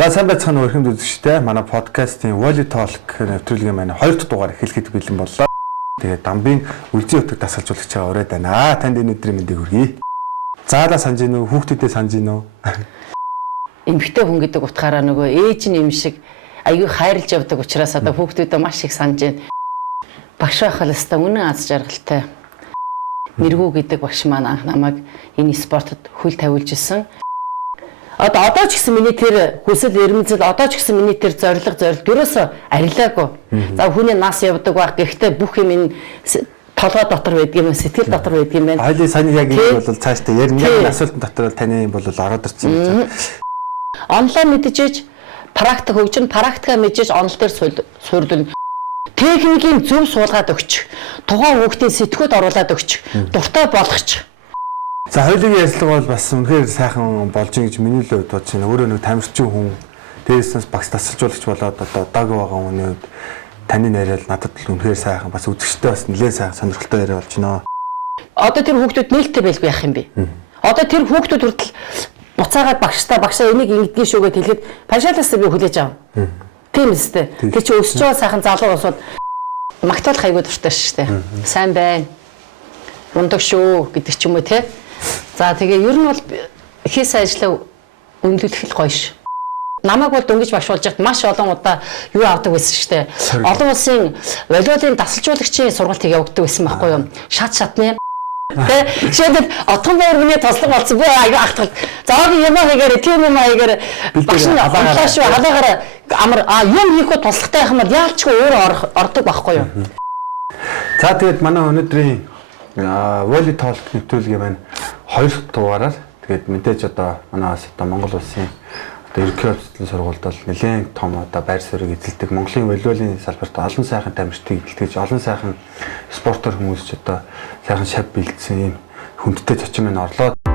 За сайн байцгаана уу эрхэм үзэгчдээ. Манай подкастын Volley Talk нэвтрүүлгийн маань 2 дахь дугаар эхлэхэд бэлэн боллоо. Тэгээд Дамбын үлзий утаг дасгалжуулагч ороод байна. Танд энэ өдрийн мэндийг хүргэе. Заалаа санаж гинөө, хүүхдүүдэд санаж гинөө. Эмэгтэй хүн гэдэг утгаараа нөгөө ээж нь юм шиг аягүй хайрлж явдаг учраас одоо хүүхдүүдэд маш их санаж байна. Багш байхад өстой үнэн аз жаргалтай. Мэргүү гэдэг багш маань анх намайг энэ спортод хөл тавиулж исэн. Одоо ч гэсэн миний тэр хүсэл эрмэлзэл одоо ч гэсэн миний тэр зориг ерөөсө арилаагүй. За хүний нас явдаг байх. Гэхдээ бүх юм энэ толгой дотор байдаг юм, сэтгэл дотор байдаг юм байна. Хоёлын саний яг энэ бол цаашдаа ярина. Яг асуултын дотор таны бол ороод ирсэн юм. Онлайн мэдчихэж практик хөгжин, практика мэдчихэж онол дээр суурилна. Техникийн зөв суулгаад өгч, тухайн хүүхдийн сэтгүүд оруулаад өгч, дуртай болгоч. За хоёулын ярилцлага бол бас үнэхээр сайхан болж ийн гэж миний л хувьд бодож байна. Өөрөө нэг тамирчин хүн, дээрээс багш тасалжуулагч болоод одоо даг байгаа хүний хувьд таны яриад надад л үнэхээр сайхан бас үзэгчтэй бас нэлээд сайхан сонирхолтой яриа болж байна. Одоо тэр хүүхдүүд нээлттэй байлгүй яах юм бэ? Одоо тэр хүүхдүүд хүртэл буцаагаад багшаа энийг ингэдгийн шүүгээд хэлэхэд пашаалаас би хүлээж авав. Тийм үстэй. Тэр чи өсөж байгаа сайхан залуу усууд магтаалах хайгуу дуртай шүү дээ. Сайн байна. Мундаг шүү гэдэг ч юм уу те. За тэгээ ер нь бол хийсэн ажлаа өндөрлөх л гоё ш. Намайг бол дөнгөж багш болж байхад маш олон удаа юу авдаг байсан шүү дээ. Олон улсын волейболын дасгалжуулагчийн сургалтыг явуулдаг байсан байхгүй юу? Шатны тэ шийдэл отгон байр миний тослог болсон би аяга ахтал. Заагийн юм хийгээр тийм юм хийгээр багш нь халаагаар амар юм хийхөө туслахтай байх юм бол яалчгүй өөрөө ордог байхгүй юу? За тэгээд манай өнөөдрийн Volley Talk нэвтрүүлгийн маань 2 дахь дугаараар тэгээд мэдээж одоо манай бас одоо Монгол улсын одоо ерөнхий хөтөлбөрийн сургуульд бол нэлээд том одоо байр суурийг эзэлдэг Монголын волейболын салбарт олон сайхан тамирчдыг эзэлж олон сайхан спортоор хүмүүс ч одоо сайхан шав бэлдсэн юм хүндтэй зочин маань орлоо.